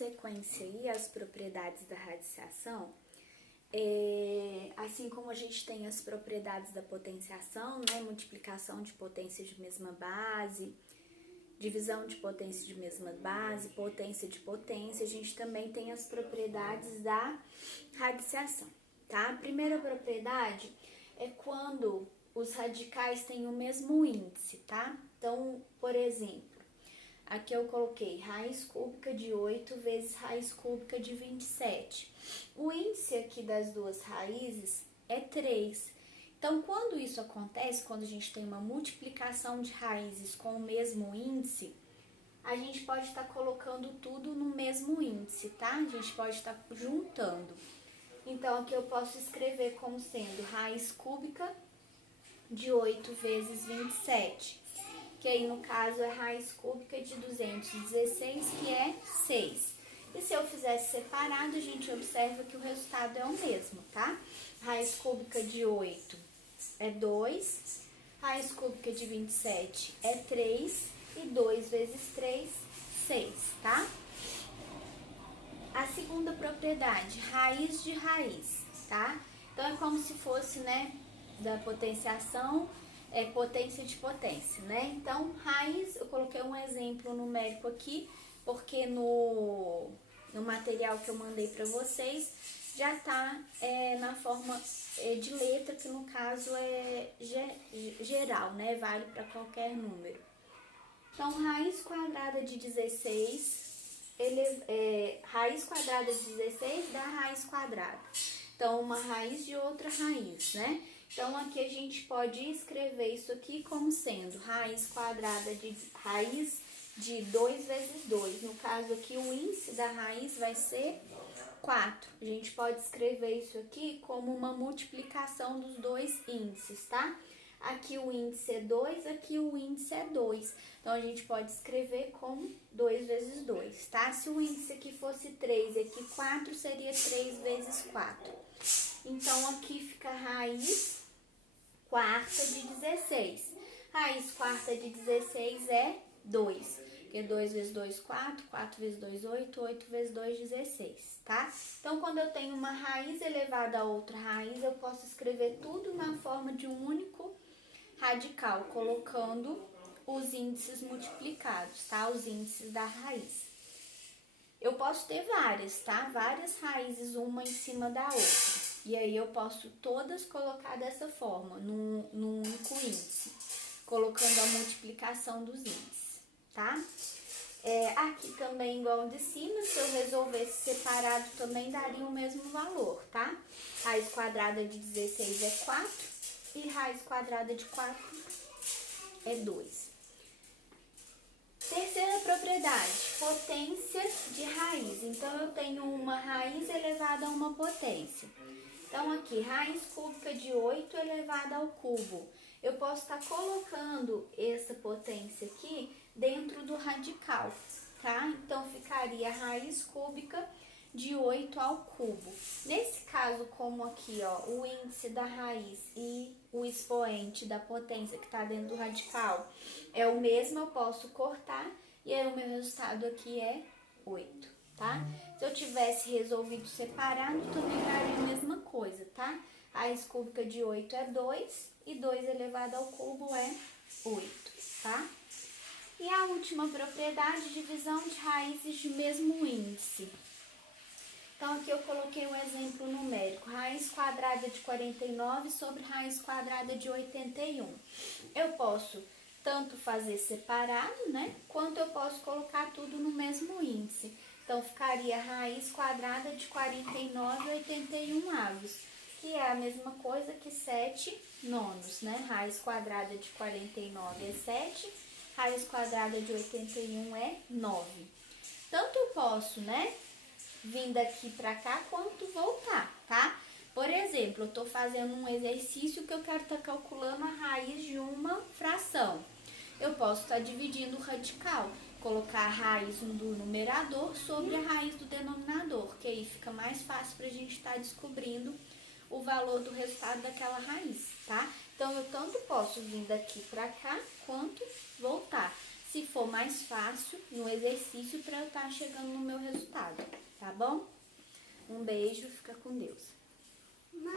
sequência aí as propriedades da radiciação, assim como a gente tem as propriedades da potenciação, né, multiplicação de potências de mesma base, divisão de potência de mesma base, potência de potência, a gente também tem as propriedades da radiciação, tá? A primeira propriedade é quando os radicais têm o mesmo índice, tá? Então, por exemplo, aqui eu coloquei raiz cúbica de 8 vezes raiz cúbica de 27. O índice aqui das duas raízes é 3. Então, quando isso acontece, quando a gente tem uma multiplicação de raízes com o mesmo índice, a gente pode estar colocando tudo no mesmo índice, tá? A gente pode estar juntando. Então, aqui eu posso escrever como sendo raiz cúbica de 8 vezes 27. Que aí no caso é raiz cúbica de 216, que é 6. E se eu fizesse separado, a gente observa que o resultado é o mesmo, tá? Raiz cúbica de 8 é 2, raiz cúbica de 27 é 3, e 2 vezes 3, 6, tá? A segunda propriedade, raiz de raiz, tá? Então é como se fosse, né, da potenciação, potência de potência, né? Então, raiz, eu coloquei um exemplo numérico aqui, porque no material que eu mandei para vocês, já tá na forma de letra, que no caso é geral, né? Vale para qualquer número. Então, raiz quadrada de 16, raiz quadrada de 16 dá raiz quadrada. Então, uma raiz de outra raiz, né? Então, aqui a gente pode escrever isso aqui como sendo raiz quadrada de raiz de 2 vezes 2. No caso aqui, o índice da raiz vai ser 4. A gente pode escrever isso aqui como uma multiplicação dos dois índices, tá? Aqui o índice é 2, aqui o índice é 2. Então, a gente pode escrever como 2 vezes 2, tá? Se o índice aqui fosse 3 e aqui 4, seria 3 vezes 4. Então, aqui fica raiz quarta de 16. Raiz quarta de 16 é 2. Porque 2 vezes 2, 4. 4 vezes 2, 8. 8 vezes 2, 16, tá? Então, quando eu tenho uma raiz elevada a outra raiz, eu posso escrever tudo na forma de um único radical, colocando os índices multiplicados, tá? Os índices da raiz. Eu posso ter várias, tá? Várias raízes, uma em cima da outra. E aí eu posso todas colocar dessa forma, num único índice, colocando a multiplicação dos índices, tá? Aqui também, igual de cima, se eu resolvesse separado, também daria o mesmo valor, tá? Raiz quadrada de 16 é 4 e raiz quadrada de 4 é 2. Terceira propriedade, potência de raiz. Então, eu tenho uma raiz elevada a uma potência. Então, aqui, raiz cúbica de 8 elevada ao cubo. Eu posso estar colocando essa potência aqui dentro do radical, tá? Então, ficaria raiz cúbica de 8 ao cubo. Nesse caso, como aqui, ó, o índice da raiz e o expoente da potência que está dentro do radical é o mesmo, eu posso cortar e aí o meu resultado aqui é 8, tá? Se eu tivesse resolvido separado, também daria a mesma coisa, tá? Raiz cúbica de 8 é 2 e 2 elevado ao cubo é 8, tá? E a última propriedade, divisão de raízes de mesmo índice. Então, aqui eu coloquei um exemplo numérico, raiz quadrada de 49 sobre raiz quadrada de 81. Eu posso tanto fazer separado, né, quanto eu posso colocar tudo no mesmo índice. Então, ficaria raiz quadrada de 49 e 81 avos, que é a mesma coisa que 7 nonos, né? Raiz quadrada de 49 é 7, raiz quadrada de 81 é 9. Tanto eu posso, né, vir daqui pra cá, quanto voltar, tá? Por exemplo, eu tô fazendo um exercício que eu quero estar calculando a raiz de uma fração. Eu posso estar dividindo o radical, colocar a raiz do numerador sobre a raiz do denominador, que aí fica mais fácil pra gente estar descobrindo o valor do resultado daquela raiz, tá? Então, eu tanto posso vir daqui pra cá, quanto voltar. se for mais fácil, no exercício para eu estar chegando no meu resultado, tá bom? Um beijo, fica com Deus.